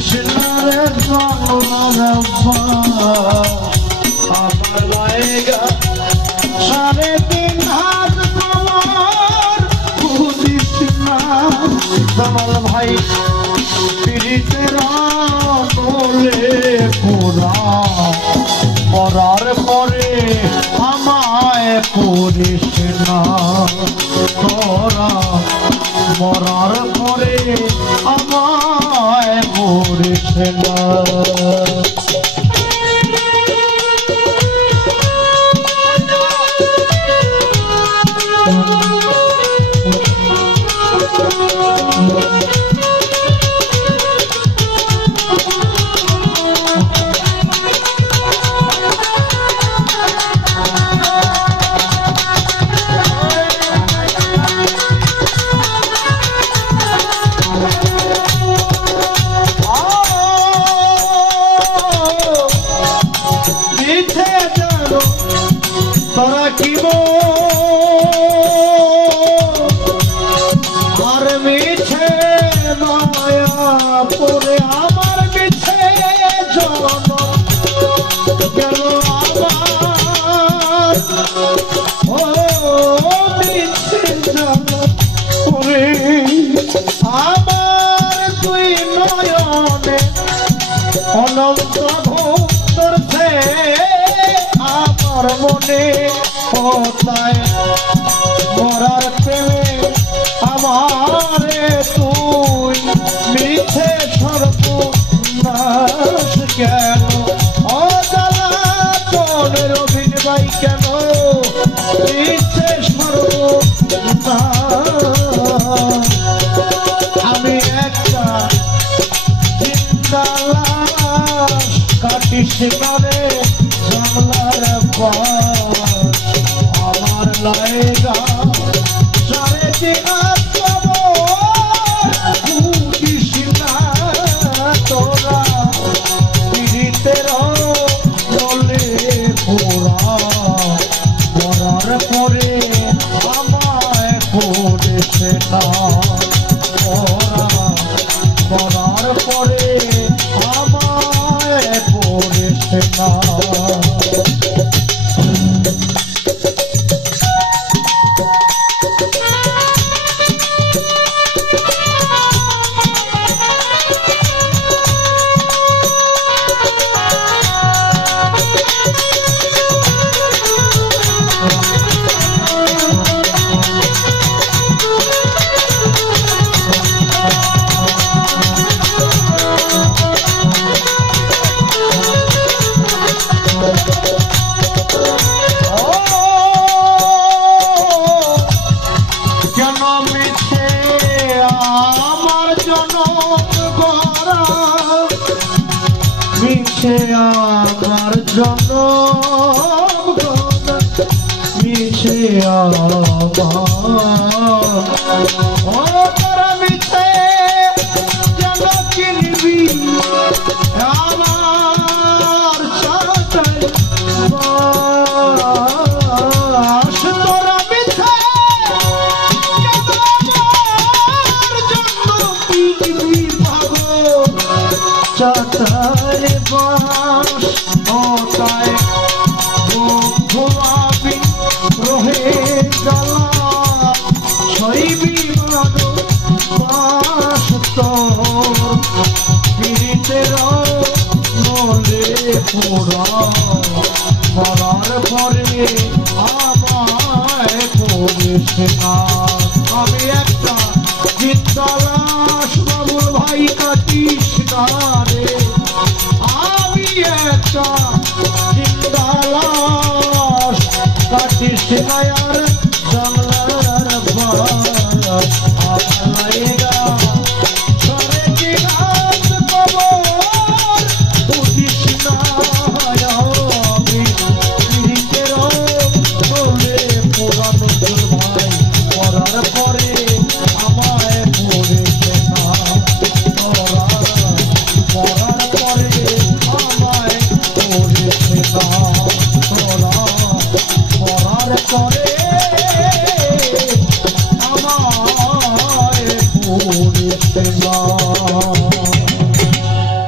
কৃষ্ণের আমার লাইগা 3.5 হাত তোমার বুঝিস না জামাল ভাই পীড়িতের বলে পুরা মরার পরে আমায় করিস না তোরা মরার পরে আমায় করিস না তোরা কি আর মিছে মায়া পরে আমার মিছে জন্ম গেল আমার ও মিছে জন্ম পরে আমার তুই নয়নে অনন্ত ভক্তরছে আমার মনে কোথায় মরার প্রেমে আমারে তুই মিছে সর্বনাশ কেন অজালা তোর অভিনয় কেন মিছে সর্বনাশ আমি একটা জিন্দা লাশ কাটিস করে জানলার আমার লাইগা 3.5 হাত বুঝিস না তোরা পীড়িতের বলে পুরা মরার পরে আমায় করিস না তোরা মরার পরে আমায় করিস না মিছে আমার জনম মিছে আমার মিছে যেন কিনবি আমার চাচাই তোরা মিছে আমার জন্য কিনবি পাবো চাচাই বাস ওটায় ঘুমাবি রহে জ্বালা ছইবি মানো বাস তোর পীড়িতের নলে পুরা মরার পরে আমায় করিস না আমি একটা জিন্দা লাশ বাবুল ভাই কাটিস না রে আমি একটা জিন্দা লাশ কাটিস না